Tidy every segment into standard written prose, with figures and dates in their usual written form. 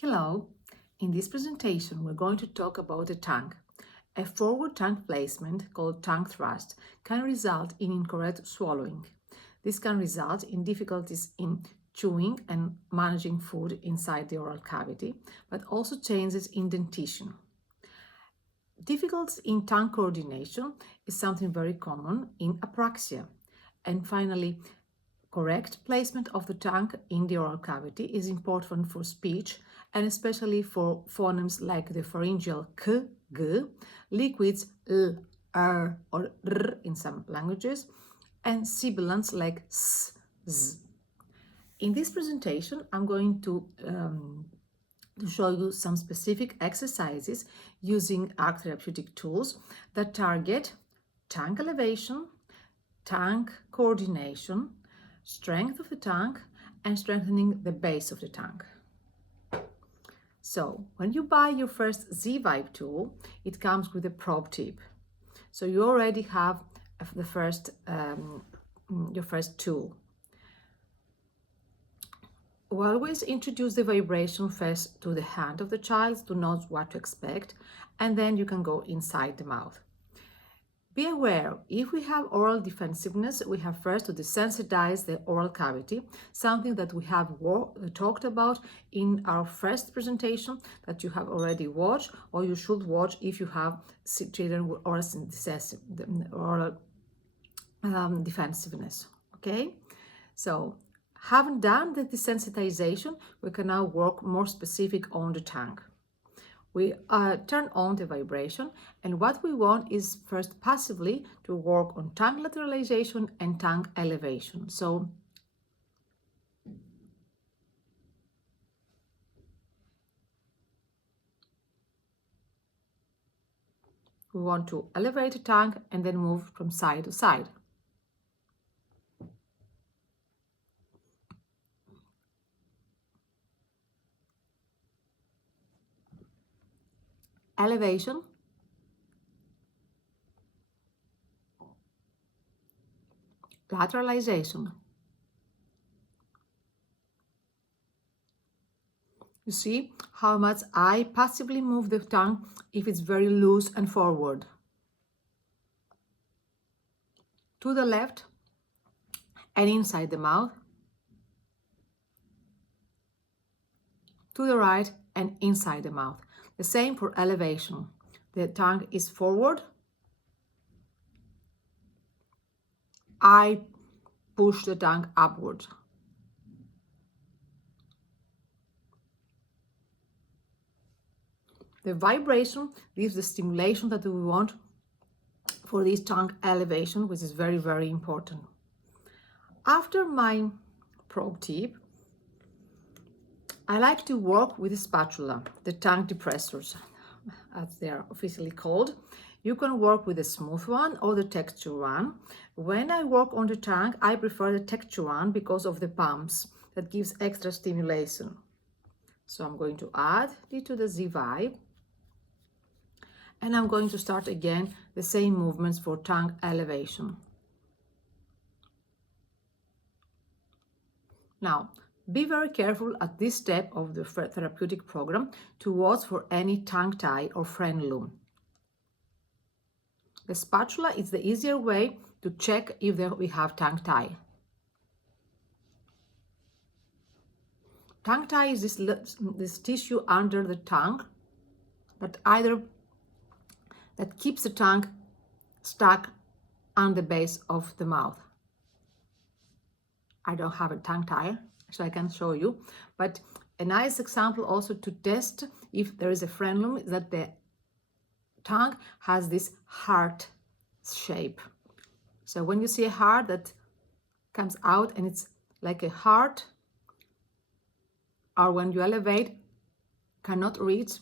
Hello, in this presentation we're going to talk about the tongue. A forward tongue placement called tongue thrust can result in incorrect swallowing. This can result in difficulties in chewing and managing food inside the oral cavity, but also changes in dentition. Difficulties in tongue coordination is something very common in apraxia. And finally, correct placement of the tongue in the oral cavity is important for speech and especially for phonemes like the pharyngeal k, g, liquids l, r, or r in some languages, and sibilants like s, z. In this presentation, I'm going to show you some specific exercises using ARK Therapeutic tools that target tongue elevation, tongue coordination, strength of the tongue, and strengthening the base of the tongue. So when you buy your first Z-Vibe tool, it comes with a probe tip. So you already have the your first tool. We always introduce the vibration first to the hand of the child to know what to expect, and then you can go inside the mouth. Be aware, if we have oral defensiveness, we have first to desensitize the oral cavity, something that we have talked about in our first presentation that you have already watched, or you should watch if you have children with oral defensiveness. Okay, so having done the desensitization, we can now work more specific on the tongue. We turn on the vibration, and what we want is first passively to work on tongue lateralization and tongue elevation. So we want to elevate the tongue and then move from side to side. Elevation, lateralization. You see how much I passively move the tongue if it's very loose and forward. To the left and inside the mouth. To the right and inside the mouth. The same for elevation. The tongue is forward. I push the tongue upward. The vibration gives the stimulation that we want for this tongue elevation, which is very, very important. After my probe tip, I like to work with a spatula, the tongue depressors, as they are officially called. You can work with a smooth one or the texture one. When I work on the tongue, I prefer the texture one because of the pumps that gives extra stimulation. So I'm going to add it to the Z-Vibe. And I'm going to start again the same movements for tongue elevation. Now, be very careful at this step of the therapeutic program to watch for any tongue tie or frenulum. The spatula is the easier way to check if we have tongue tie. Tongue tie is this tissue under the tongue that keeps the tongue stuck on the base of the mouth. I don't have a tongue tie, so I can show you, but a nice example also to test if there is a frenulum is that the tongue has this heart shape. So when you see a heart that comes out and it's like a heart, or when you elevate, cannot reach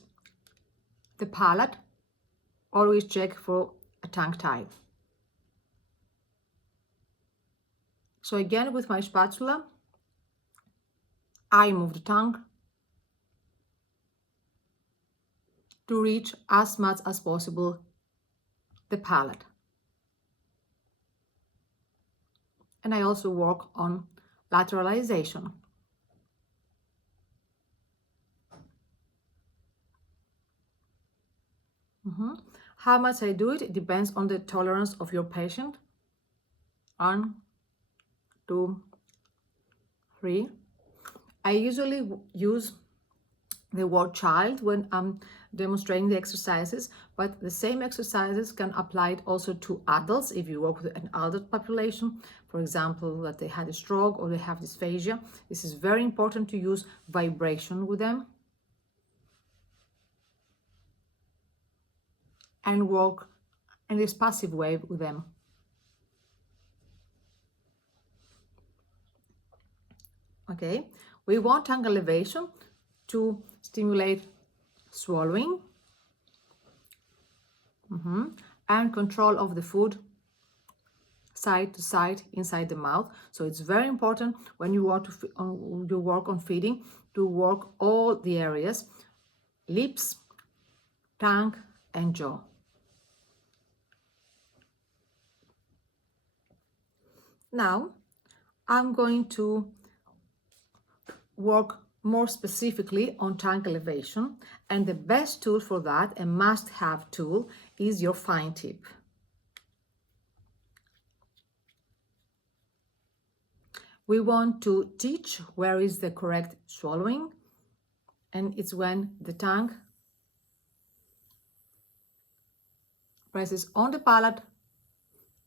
the palate, always check for a tongue tie. So again, with my spatula, I move the tongue to reach as much as possible the palate. And I also work on lateralization. How much I do it, it depends on the tolerance of your patient. 1, 2, 3. I usually use the word child when I'm demonstrating the exercises, but the same exercises can apply also to adults if you work with an adult population, for example, that they had a stroke or they have dysphagia. This is very important to use vibration with them and work in this passive way with them. Okay, we want tongue elevation to stimulate swallowing and control of the food side to side inside the mouth. So it's very important when you want to you work on feeding to work all the areas: lips, tongue, and jaw. Now I'm going to work more specifically on tongue elevation, and the best tool for that, a must-have tool, is your fine tip. We want to teach where is the correct swallowing, and it's when the tongue presses on the palate,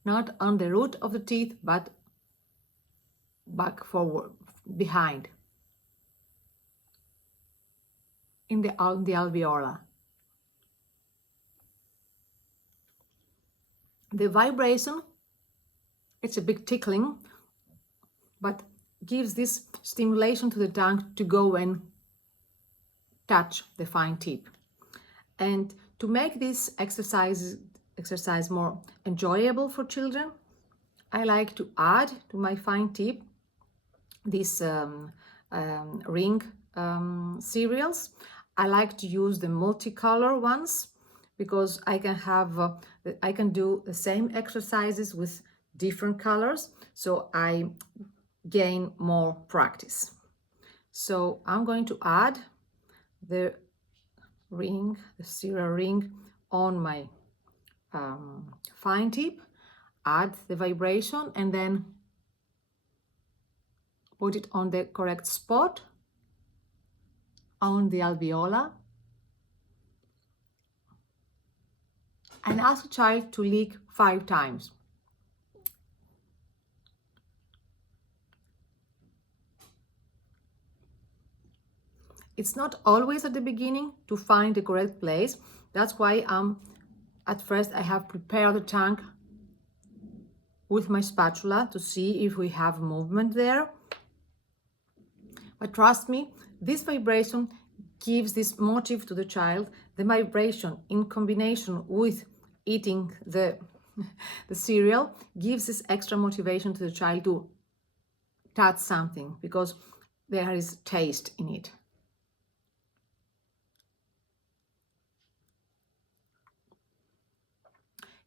not on the root of the teeth, but back forward, behind, in the alveolar. The vibration, it's a big tickling, but gives this stimulation to the tongue to go and touch the fine tip. And to make this exercise more enjoyable for children, I like to add to my fine tip these ring cereals. I like to use the multicolor ones because I can do the same exercises with different colors, so I gain more practice. So I'm going to add the cereal ring on my fine tip, add the vibration, and then put it on the correct spot on the alveolar, and ask a child to lick 5 times. It's not always at the beginning to find the correct place. That's why at first I have prepared the tongue with my spatula to see if we have movement there. But trust me, this vibration gives this motive to the child. The vibration in combination with eating the cereal gives this extra motivation to the child to touch something because there is taste in it.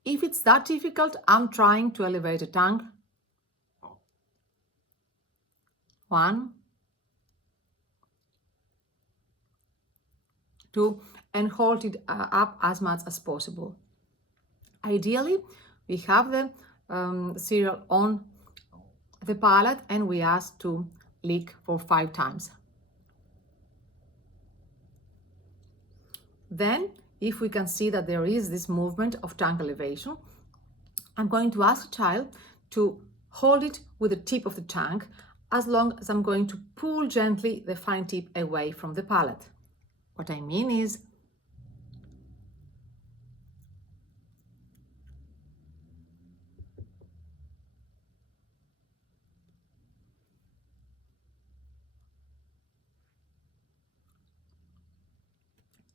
If it's that difficult, I'm trying to elevate the tongue. 1, 2, and hold it up as much as possible. Ideally, we have the cereal on the palate and we ask to lick for 5 times. Then, if we can see that there is this movement of tongue elevation, I'm going to ask a child to hold it with the tip of the tongue as long as I'm going to pull gently the fine tip away from the palate. What I mean is,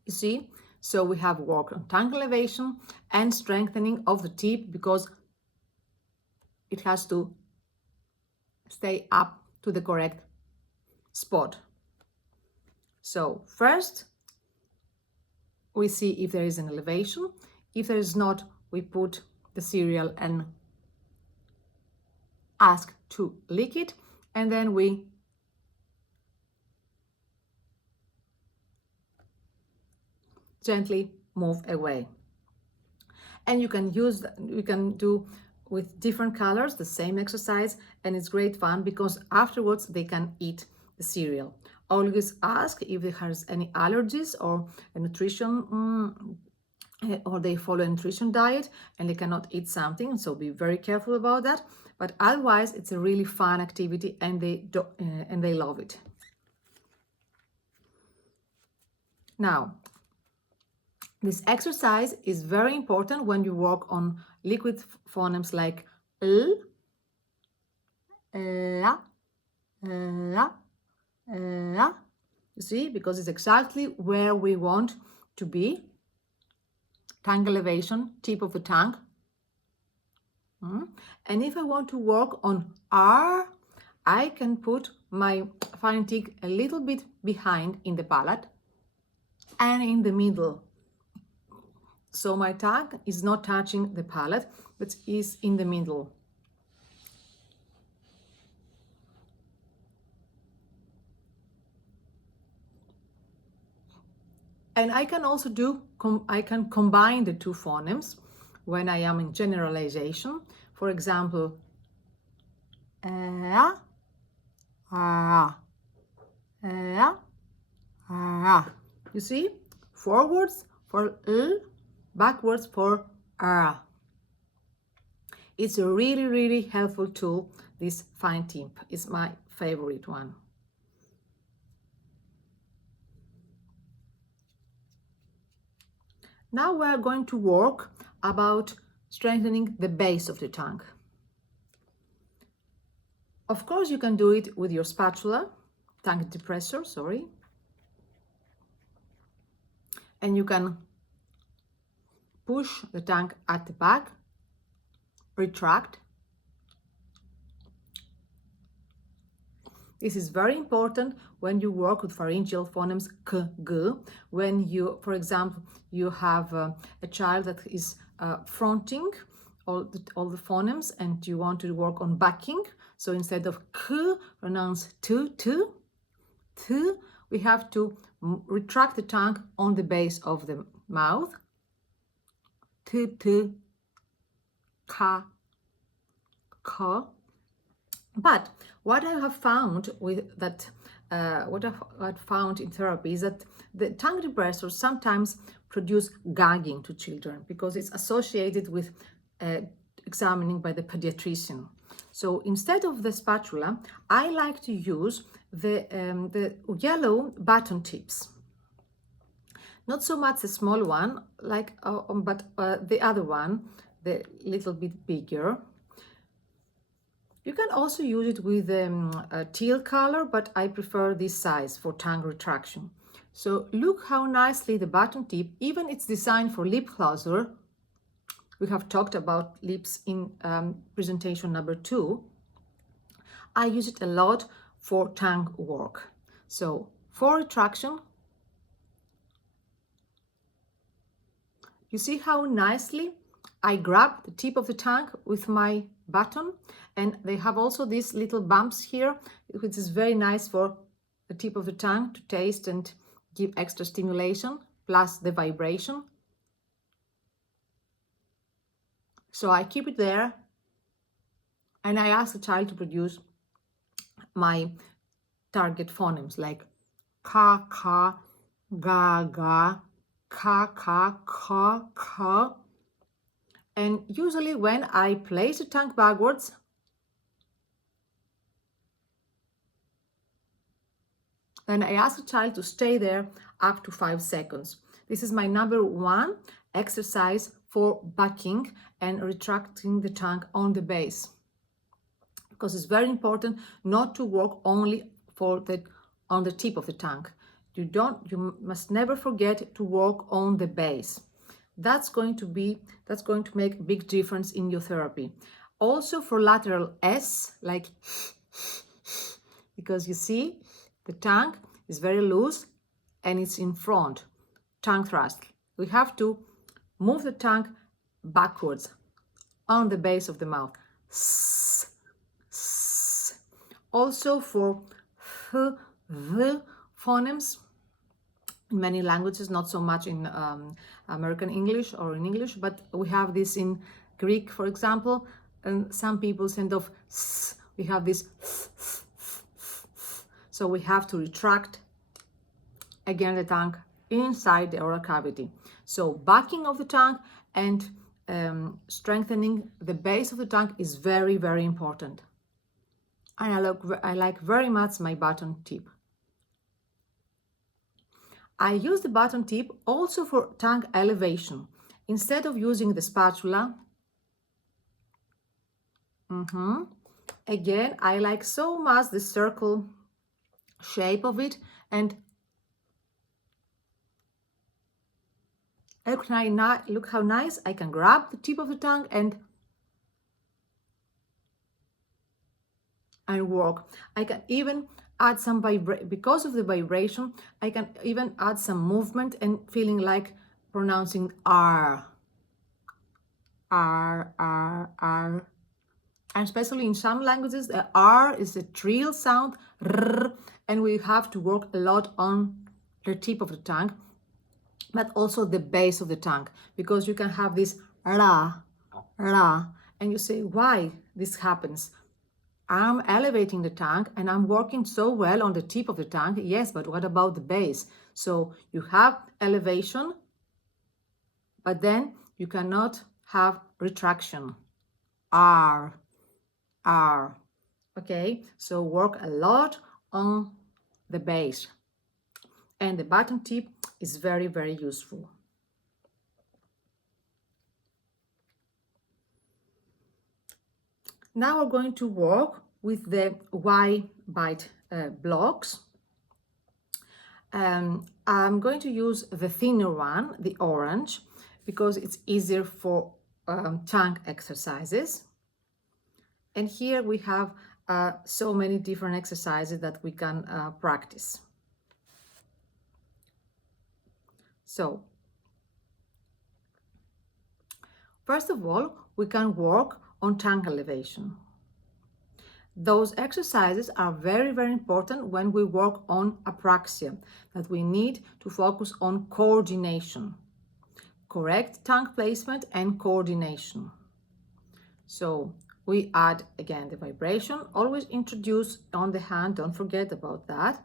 you see, so we have worked on tongue elevation and strengthening of the tip because it has to stay up to the correct spot. So first, we see if there is an elevation. If there is not, we put the cereal and ask to lick it, and then we gently move away. And you can do with different colors the same exercise, and it's great fun because afterwards they can eat the cereal. Always ask if they has any allergies or a nutrition or they follow a nutrition diet and they cannot eat something, so be very careful about that. But otherwise it's a really fun activity, and they love it. Now, this exercise is very important when you work on liquid phonemes like L, La, La, La. You see, because it's exactly where we want to be. Tongue elevation, tip of the tongue. And if I want to work on R, I can put my fine tip a little bit behind in the palate and in the middle. So my tongue is not touching the palate, but is in the middle. And I can also I can combine the two phonemes when I am in generalization. For example, A, A, A, A. You see? Forwards for L, backwards for A. It's a really, really helpful tool, this fine tip. It's my favorite one. Now we are going to work about strengthening the base of the tongue. Of course, you can do it with your spatula, tongue depressor, sorry. And you can push the tongue at the back, retract. This is very important when you work with pharyngeal phonemes k, g. When you, for example, you have a child that is fronting all the phonemes and you want to work on backing. So instead of k, pronounce t, we have to retract the tongue on the base of the mouth. T, ka, ka. But what I have found with that, what I've found in therapy is that the tongue depressors sometimes produce gagging to children because it's associated with examining by the pediatrician. So instead of the spatula, I like to use the yellow button tips. Not so much the small one, like, but the other one, the little bit bigger. You can also use it with a teal color, but I prefer this size for tongue retraction. So look how nicely the button tip, even it's designed for lip closure. We have talked about lips in presentation number 2. I use it a lot for tongue work. So for retraction, you see how nicely I grab the tip of the tongue with my button, and they have also these little bumps here, which is very nice for the tip of the tongue to taste and give extra stimulation, plus the vibration. So I keep it there, and I ask the child to produce my target phonemes like ka, ka, ga, ga, ka, ka, ka, ka. And usually when I place the tongue backwards, then I ask the child to stay there up to 5 seconds. This is my number 1 exercise for backing and retracting the tongue on the base. Because it's very important not to work only on the tip of the tongue. You must never forget to work on the base. That's going to make a big difference in your therapy. Also for lateral S, like, because you see the tongue is very loose and it's in front, tongue thrust. We have to move the tongue backwards on the base of the mouth. S, s. Also for the phonemes, in many languages, not so much in American English or in English, but we have this in Greek, for example, and some people send off s. We have this, so we have to retract again the tongue inside the oral cavity. So backing of the tongue and strengthening the base of the tongue is very, very important. And I like very much my bottom tip. I use the bottom tip also for tongue elevation. Instead of using the spatula, again, I like so much the circle shape of it, and look how nice I can grab the tip of the tongue and work. I can even add some because of the vibration, I can even add some movement and feeling like pronouncing R. R, R, R. And especially in some languages, the R is a trill sound, R, and we have to work a lot on the tip of the tongue, but also the base of the tongue, because you can have this ra, ra, and you say, why this happens? I'm elevating the tongue and I'm working so well on the tip of the tongue. Yes, but what about the base? So you have elevation, but then you cannot have retraction. R, R. Okay, so work a lot on the base. And the bottom tip is very, very useful. Now we're going to work with the Y bite blocks. I'm going to use the thinner one, the orange, because it's easier for tongue exercises. And here we have so many different exercises that we can practice. So, first of all, we can work on tongue elevation. Those exercises are very, very important when we work on apraxia, that we need to focus on coordination, correct tongue placement and coordination. So we add again the vibration, always introduce on the hand, don't forget about that.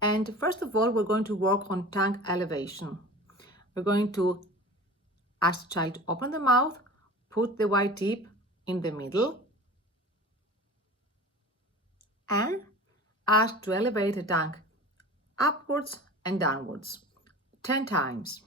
And first of all, we're going to work on tongue elevation. We're going to ask the child to open the mouth, put the white tip in the middle, and ask to elevate the tongue upwards and downwards 10 times.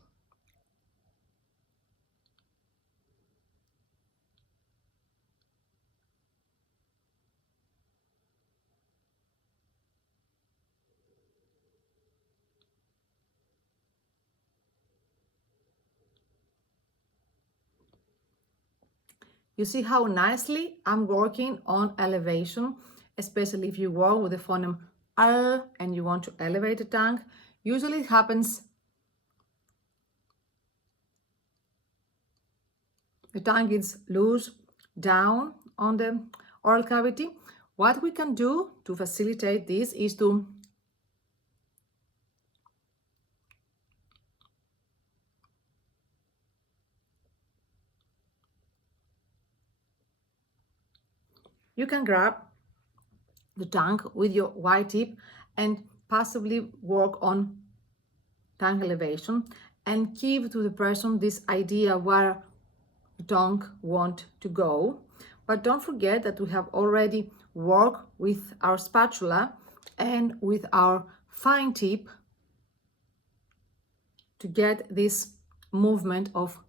You see how nicely I'm working on elevation, especially if you work with the phoneme L and you want to elevate the tongue. Usually it happens, the tongue is loose down on the oral cavity. What we can do to facilitate this is to you can grab the tongue with your white tip and possibly work on tongue elevation and give to the person this idea where the tongue wants to go. But don't forget that we have already worked with our spatula and with our fine tip to get this movement of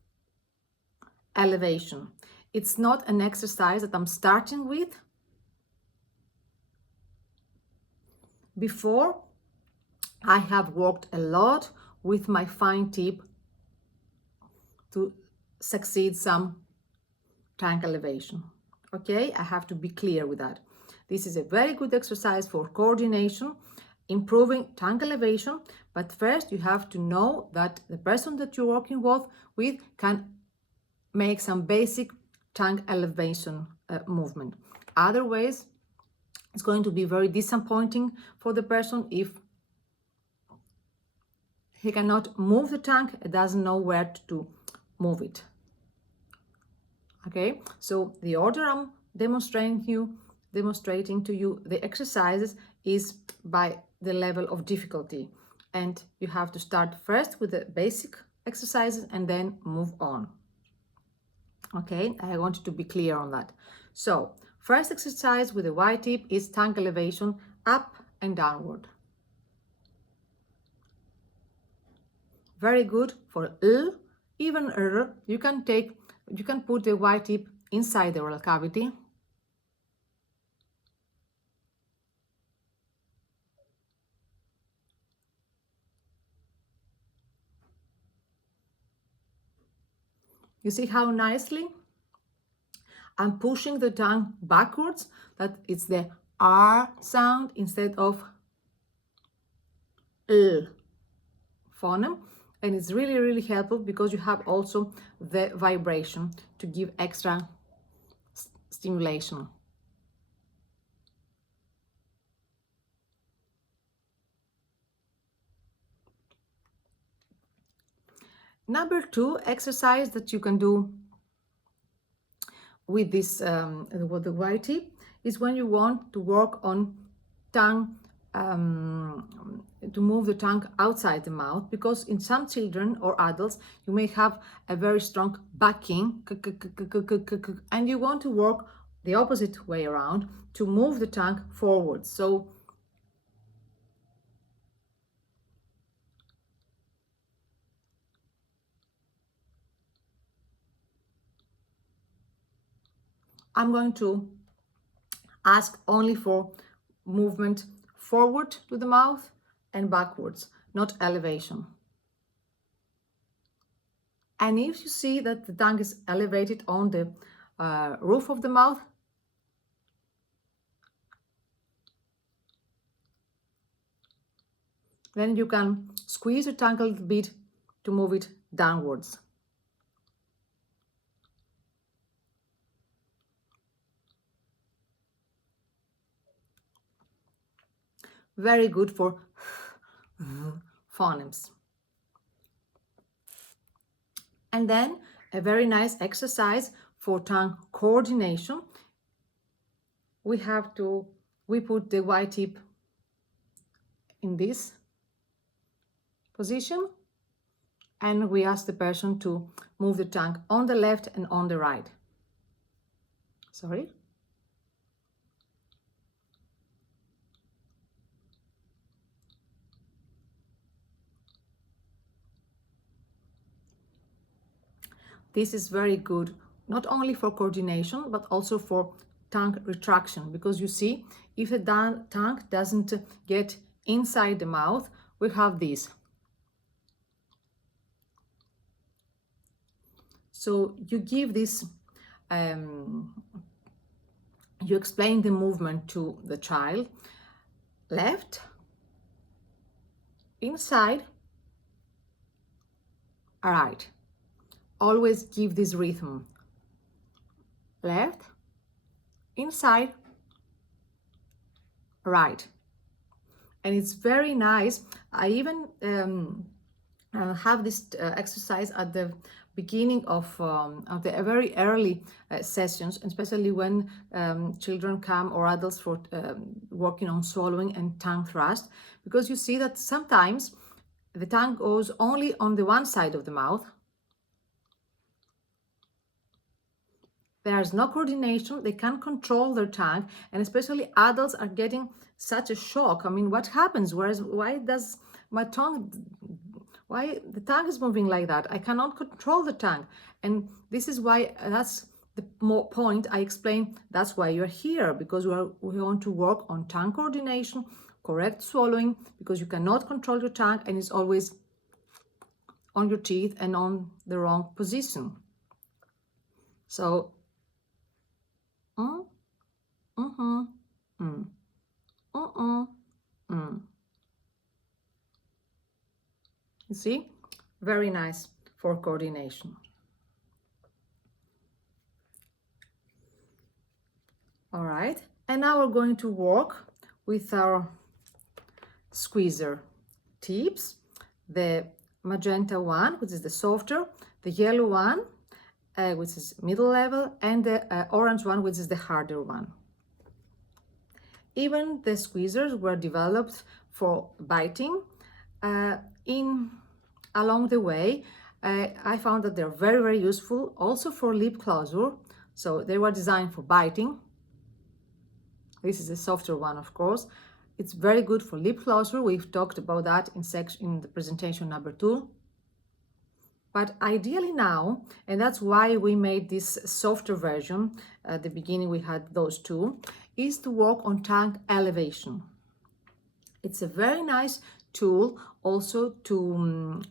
elevation. It's not an exercise that I'm starting with. Before, I have worked a lot with my fine tip to succeed some tongue elevation. Okay, I have to be clear with that. This is a very good exercise for coordination, improving tongue elevation, but first you have to know that the person that you're working with can make some basic tongue elevation movement. Otherwise, it's going to be very disappointing for the person if he cannot move the tongue, it doesn't know where to move it. Okay, so the order I'm demonstrating to you the exercises is by the level of difficulty, and you have to start first with the basic exercises and then move on. Okay, I want you to be clear on that. So first exercise with the white tip is tongue elevation up and downward. Very good for even you can put the white tip inside the oral cavity. You see how nicely I'm pushing the tongue backwards, that it's the R sound instead of L phoneme. And it's really, really helpful because you have also the vibration to give extra stimulation. Number 2 exercise that you can do with this with the white tip is when you want to work on tongue, to move the tongue outside the mouth, because in some children or adults you may have a very strong backing and you want to work the opposite way around to move the tongue forward. So I'm going to ask only for movement forward to the mouth and backwards, not elevation. And if you see that the tongue is elevated on the roof of the mouth, then you can squeeze your tongue a little bit to move it downwards. Very good for phonemes. And then a very nice exercise for tongue coordination. We put the white tip in this position and we ask the person to move the tongue on the left and on the right. Sorry. This is very good, not only for coordination, but also for tongue retraction, because you see, if the tongue doesn't get inside the mouth, we have this. So you give this, you explain the movement to the child, left, inside, right. Always give this rhythm. Left, inside, right. And it's very nice. I even have this exercise at the beginning of the very early sessions, especially when children come or adults for working on swallowing and tongue thrust, because you see that sometimes the tongue goes only on the one side of the mouth. There's no coordination, they can't control their tongue, and especially adults are getting such a shock. I mean, what happens? Why does my tongue, why the tongue is moving like that? I cannot control the tongue. And this is why, that's the point I explained, that's why you're here, because we want to work on tongue coordination, correct swallowing, because you cannot control your tongue and it's always on your teeth and on the wrong position. So You see, very nice for coordination. All right, and now we're going to work with our squeezer tips. the magenta one, which is the softer, the yellow one, which is middle level, and the orange one, which is the harder one. Even the squeezers were developed for biting. Along the way, I found that they're very, very useful also for lip closure. So they were designed for biting. This is a softer one, of course. It's very good for lip closure. We've talked about that in the presentation number 2. But ideally now, and that's why we made this softer version, at the beginning we had those two, is to work on tongue elevation. It's a very nice tool also to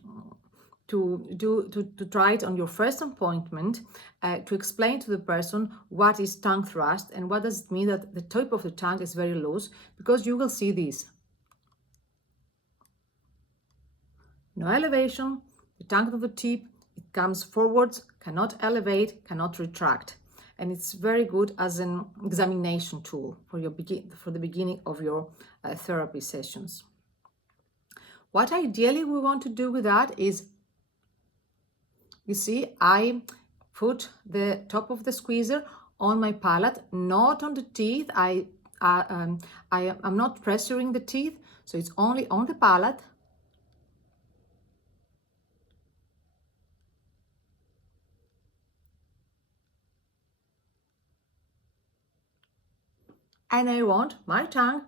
try it on your first appointment, to explain to the person what is tongue thrust and what does it mean that the tip of the tongue is very loose, because you will see this. No elevation, the tongue of the tip, it comes forwards, cannot elevate, cannot retract. And it's very good as an examination tool for the beginning of your therapy sessions. What ideally we want to do with that is, you see, I put the top of the squeezer on my palate, not on the teeth. I'm not pressuring the teeth, so it's only on the palate. And I want my tongue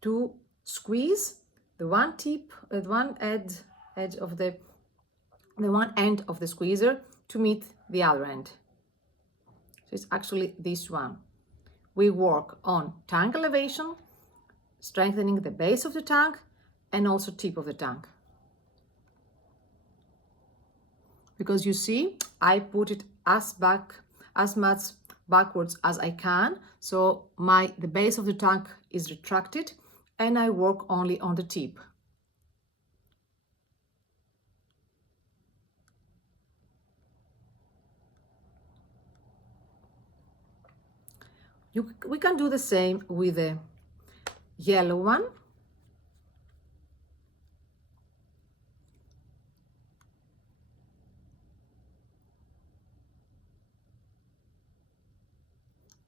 to squeeze the one tip, one edge of the one end of the squeezer to meet the other end. So it's actually this one. We work on tongue elevation, strengthening the base of the tongue and also tip of the tongue. Because you see, I put it as much backwards as I can, so the base of the tongue is retracted and I work only on the tip. We can do the same with the yellow one.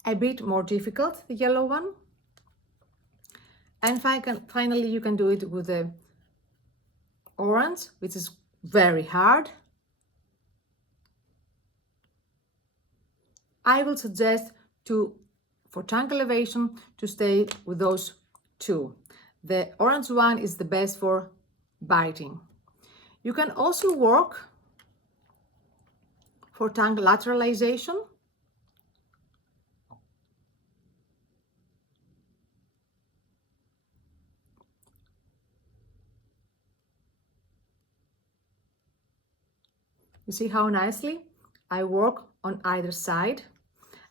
A bit more difficult, the yellow one. And finally, you can do it with the orange, which is very hard. I will suggest for tongue elevation to stay with those two. The orange one is the best for biting. You can also work for tongue lateralization. You see how nicely I work on either side,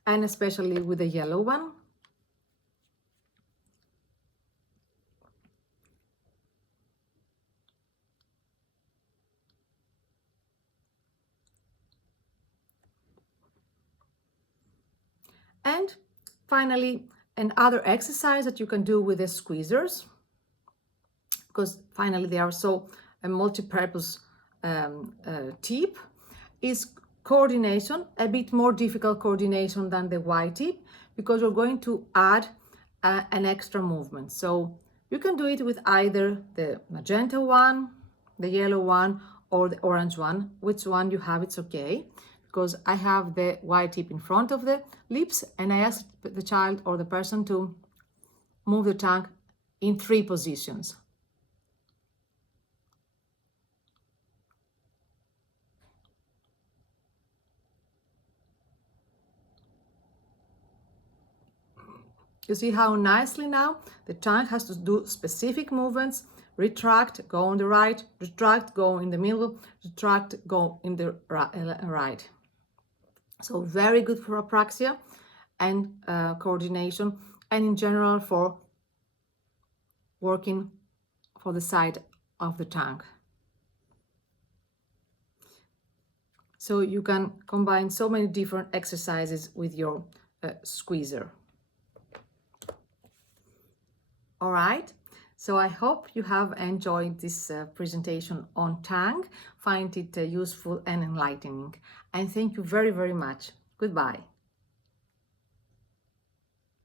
and especially with the yellow one. And finally, another exercise that you can do with the squeezers, because finally they are so a multi-purpose tip, is coordination, a bit more difficult coordination than the white tip, because you're going to add an extra movement. So you can do it with either the magenta one, the yellow one, or the orange one. Which one you have, it's okay, because I have the white tip in front of the lips, and I ask the child or the person to move the tongue in 3 positions. You see how nicely now the tongue has to do specific movements: retract, go on the right, retract, go in the middle, retract, go in the right. So very good for apraxia and coordination, and in general for working for the side of the tongue. So you can combine so many different exercises with your squeezer. All right, So I hope you have enjoyed this presentation on tongue, find it useful and enlightening. And thank you very, very much. Goodbye.